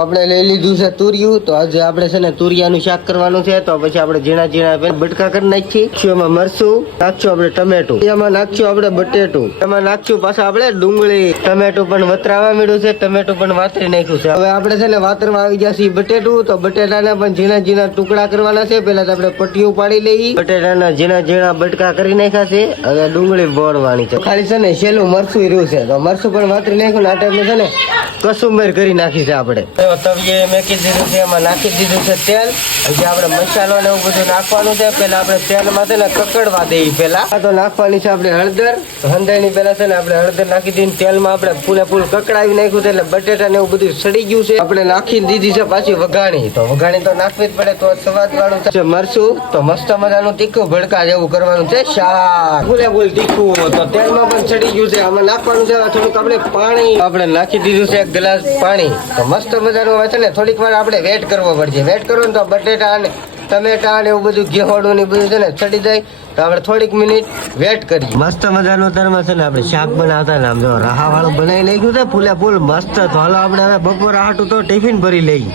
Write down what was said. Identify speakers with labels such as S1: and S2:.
S1: આપણે લઈ લીધું છે તુરિયું, તો આજે આપણે છે ને તુરિયાનું શાક કરવાનું છે, તો પછી આપણે ઝીણા ઝીણા બટકા કરી નાખશું એમાં મરચું નાખશું આપણે ટમેટું એમાં નાખશું આપણે બટેટું એમાં નાખશું પાછા આપણે ડુંગળી, ટમેટું પણ વતરાવા મળ્યું છે, ટમેટું પણ વાતરી નાખ્યું છે. હવે આપણે છે ને વાતરમાં આવી છીએ બટેટું, તો બટેટાના પણ ઝીણા ઝીણા ટુકડા કરવાના છે પેલા તો આપણે પટ્ટીઓ પાડી લઈએ, બટેટાના ઝીણા ઝીણા બટકા કરી નાખ્યા છે, હવે ડુંગળી બોળવાની છે. ખાલી છે ને છેલ્લું મરસું રહ્યું છે, તો મરસું પણ વાતરી નાખ્યું, ને આ ટાઈમે છે ને કસુંબર કરી નાખી છે આપણે. તવીએ મેકી દીધું છે એમાં નાખી દીધું છે તેલ. જે આપણે મસાલો ને એવું બધું નાખવાનું છે પેલા આપણે તેલમાં છે ને કકડવા દઈએ પેલા આ તો નાખવાની છે આપણે હળદર. હંધાઈની પેલા છે ને આપણે હળદર નાખી દઈને તેલમાં આપણે ફૂલે ફૂલ કકડાવી નાખ્યું છે એટલે બટેટા ને એવું બધું સડી ગયું છે. આપણે નાખી દીધી છે પાછી વઘાણી. તો વઘાણી તો નાખવી જ પડે તો સ્વાદ વાળું છે. મરશું તો મસ્ત મજાનું તીખું ભડકા જેવું કરવાનું છે શાક. ફૂલે ફૂલ તીખું. તો તેલમાં પણ ચડી ગયું છે. આમાં નાખવાનું છે થોડુંક આપણે પાણી. આપણે નાખી દીધું છે એક ગ્લાસ પાણી. તો મસ્ત મજાનું હોય છે ને થોડીક વાર આપણે વેટ કરવો પડશે. વેટ કરો ને તો બટેટા અને ટમેટા ને એવું બધું ઘેવાડું ને બધું છે ને ચડી જાય. તો આપણે થોડીક મિનિટ વેટ કરીએ. મસ્ત મજાનું તરમાં છે ને આપણે શાક બનાવતા ને આમ જો રાહા વાળું બનાવી નાખ્યું છે. ફૂલે ફૂલ મસ્ત તો હાલો આપણે હવે બપોર આટું તો ટિફિન ભરી લઈએ.